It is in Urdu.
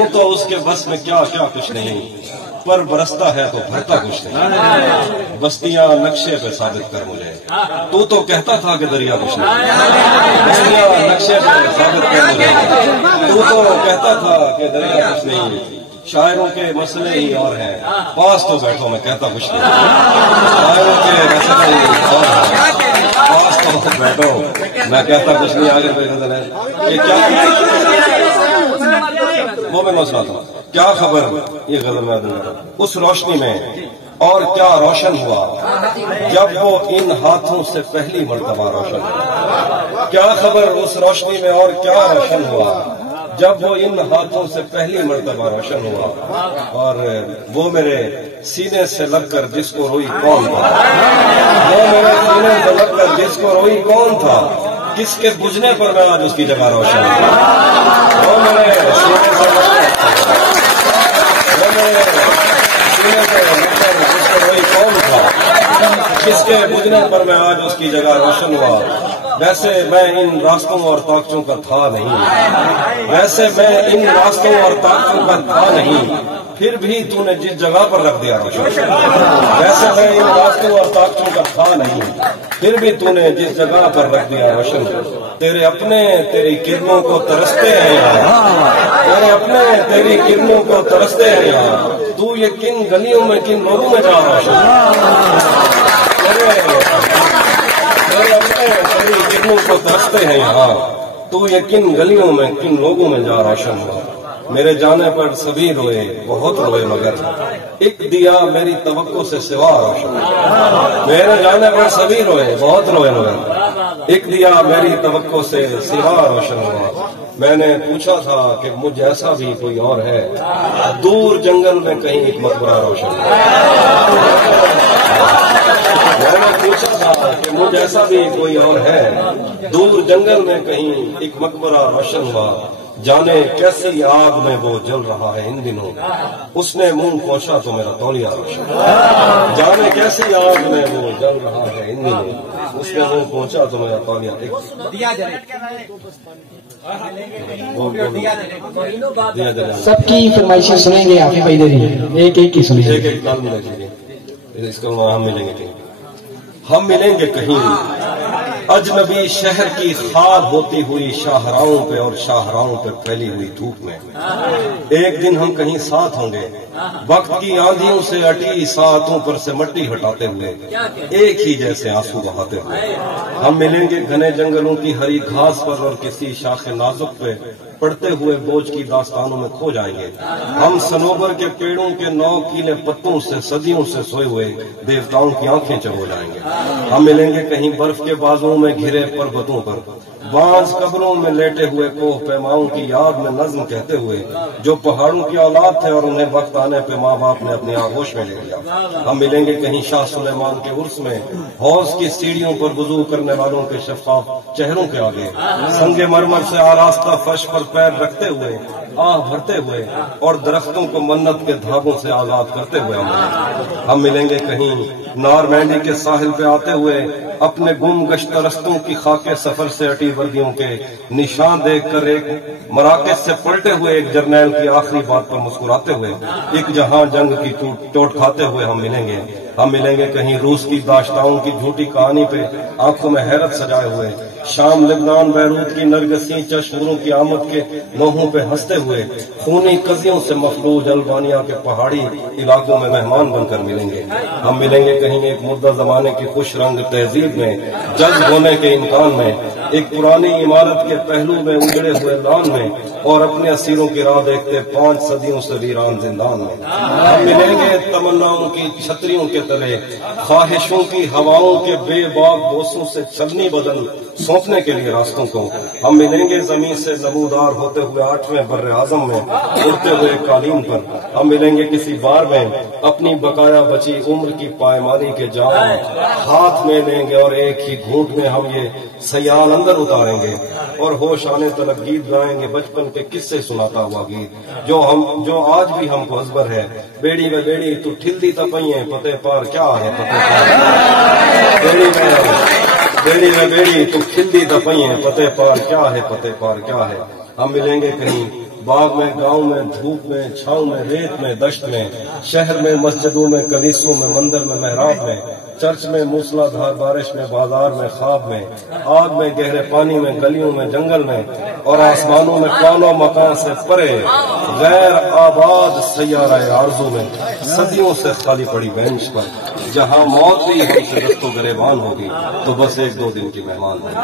تو اس کے بس میں کیا کیا کچھ نہیں، پر برستا ہے تو بھرتا کچھ نہیں۔ بستیاں نقشے پہ ثابت کر مجھے، تو کہتا تھا کہ دریا کچھ نہیں۔ بستیاں نقشے پہ ثابت کر مجھے، تو کہتا تھا کہ دریا کچھ نہیں۔ شاعروں کے مسئلے ہی اور ہیں، پاس تو بیٹھو میں کہتا کچھ نہیں۔ شاعروں کے مسئلے ہی اور ہیں، پاس تو بیٹھو میں کہتا کچھ نہیں۔ آگے کوئی نظر ہے کہ کیا وہ میں مسئلہ تھا، کیا خبر یہ غزل میں اس روشنی میں اور کیا روشن ہوا جب وہ ان ہاتھوں سے پہلی مرتبہ روشن ہوا۔ کیا خبر اس روشنی میں اور کیا روشن ہوا جب وہ ان ہاتھوں سے پہلی مرتبہ روشن ہوا۔ اور وہ میرے سینے سے لگ کر جس کو روئی کون تھا، وہ میرے سینے سے لگ کر جس کو روئی کون تھا، کس کے بجھنے پر میں آج اس کی جگہ روشن ہوں۔ وہ میرے سینے سے لگ کر جس کو روئی کون تھا، کس کے بجھنے پر میں آج اس کی جگہ روشن ہوا۔ ویسے میں ان راستوں اور طاقتوں کا تھا نہیں، ویسے میں ان راستوں اور طاقتوں کا تھا نہیں، پھر بھی تو نے جس جگہ پر رکھ دیا روشن۔ ویسے میں ان راستوں اور طاقتوں کا تھا نہیں، پھر بھی تو نے جس جگہ پر رکھ دیا روشن۔ تیرے اپنے تیری کرنوں کو ترستے ہیں یہاں، تیرے اپنے تیری کرنوں کو ترستے ہیں یہاں، تو یہ کن گلیوں میں کن لوگوں میں جا روشن۔ تیرے اپنے تیری کرنوں کو ترستے ہیں یہاں، تو یہ کن گلیوں میں کن لوگوں میں جا روشن ہوا۔ میرے جانے پر سبھی روئے بہت روئے مگر ایک دیا میری توقع سے سوا روشن۔ میرے جانے پر سبھی روئے بہت روئے مگر ایک دیا میری توقع سے سوا روشن ہوا۔ میں نے پوچھا تھا کہ مجھ ایسا بھی کوئی اور ہے، دور جنگل میں کہیں ایک مقبرہ روشن۔ میں نے پوچھا تھا کہ مجھ ایسا بھی کوئی اور ہے، دور جنگل میں کہیں ایک مقبرہ روشن ہوا۔ جانے کیسی آگ میں وہ جل رہا ہے ان دنوں، اس نے منہ پوچھا تو میرا تولیہ روشن۔ جانے کیسی آگ میں وہ جل رہا ہے ان دنوں، اس نے منہ پوچھا تو میرا تولیہ۔ سب کی فرمائشیں سنیں گے آپ ایک ایک کی سنیں گے، ایک ایک کال ملے گی اس کو ہم ملیں گے، ہم ملیں گے کہیں اجنبی شہر کی خواب ہوتی ہوئی شاہراہوں پہ اور شاہراہوں پہ پھیلی ہوئی دھوپ میں۔ ایک دن ہم کہیں ساتھ ہوں گے، وقت کی آندھیوں سے اٹی ساعتوں پر سے مٹی ہٹاتے ہوئے، ایک ہی جیسے آنسو بہاتے ہوئے۔ ہم ملیں گے گھنے جنگلوں کی ہری گھاس پر اور کسی شاخ نازک پہ پڑتے ہوئے بوجھ کی داستانوں میں کھو جائیں گے۔ ہم صنوبر کے پیڑوں کے 9 کیلے پتوں سے صدیوں سے سوئے ہوئے دیوتاؤں کی آنکھیں چبو جائیں گے۔ ہم ملیں گے کہیں برف کے بازوں میں گھرے پربتوں پر، بانس قبروں میں لیٹے ہوئے کوہ پیماؤں کی یاد میں نظم کہتے ہوئے، جو پہاڑوں کی اولاد تھے اور انہیں وقت آنے پہ ماں باپ نے اپنے آغوش میں لے لیا۔ ہم ملیں گے کہیں شاہ سلیمان کے عرس میں، حوض کی سیڑھیوں پر وضو کرنے والوں کے شفاف چہروں کے آگے، سنگ مرمر سے آراستہ فرش پر پیر رکھتے ہوئے، آہ بھرتے ہوئے اور درختوں کو منت کے دھاگوں سے آزاد کرتے ہوئے۔ ہم ملیں گے کہیں نارمینڈی کے ساحل پہ آتے ہوئے، اپنے گم گشتہ رستوں کی خاکے سفر سے اٹی وردیوں کے نشان دیکھ کر ایک مراکز سے پلٹے ہوئے ایک جرنیل کی آخری بات پر مسکراتے ہوئے، ایک جہاں جنگ کی چوٹ کھاتے ہوئے ہم ملیں گے۔ ہم ملیں گے کہیں روس کی داشتاؤں کی جھوٹی کہانی پہ آنکھوں میں حیرت سجائے ہوئے، شام لبنان بیروت کی نرگسی چشموں کی آمد کے لوہوں پہ ہنستے ہوئے، خونی قضیوں سے مفلوج البانیہ کے پہاڑی علاقوں میں مہمان بن کر ملیں گے۔ ہم ملیں گے کہیں ایک مدعا زمانے کی خوش رنگ تہذیب میں، جذب ہونے کے امکان میں، ایک پرانی عمارت کے پہلو میں اجڑے ہوئے لان میں، اور اپنے اسیروں کی راہ دیکھتے 5 صدیوں سے ویران زندان میں۔ ہم ملیں گے تمناؤں کی چھتریوں کے تلے، خواہشوں کی ہواؤں کے بے باک بوسوں سے چلنی بدل سونپنے کے لیے راستوں کو۔ ہم ملیں گے زمین سے نمودار ہوتے ہوئے 8ویں بر اعظم میں، اڑتے ہوئے قالین پر۔ ہم ملیں گے کسی بار میں اپنی بقایا بچی عمر کی پائمانی کے جام ہاتھ میں لیں گے، اور ایک ہی گھونٹ میں ہم یہ سیال اندر اتاریں گے، اور ہوش آنے تلک گیت گائیں گے، بچپن کے قصے سناتا ہوا گیت جو آج بھی ہم کو ازبر ہے۔ بیڑی میں بیڑی تو ٹھلدی تپئیں، پتے پار کیا ہے پتے پار، بیڑی میں بیڑی تو کھلدی دفعیں، پتے پار کیا ہے پتے پار کیا ہے۔ ہم ملیں گے کہیں باغ میں، گاؤں میں، دھوپ میں، چھاؤں میں، ریت میں، دشت میں، شہر میں، مسجدوں میں، کنیسوں میں، مندر میں، محراب میں، چرچ میں، موسلا دھار بارش میں، بازار میں، خواب میں، آگ میں، گہرے پانی میں، گلیوں میں، جنگل میں، اور آسمانوں میں کونوں مکان سے پرے غیر آباد سیارہ آرزو میں، صدیوں سے خالی پڑی بینچ پر، جہاں موت بھی ہم سے دست و گریبان ہوگی تو بس 1-2 دن کی مہمان ہوگی۔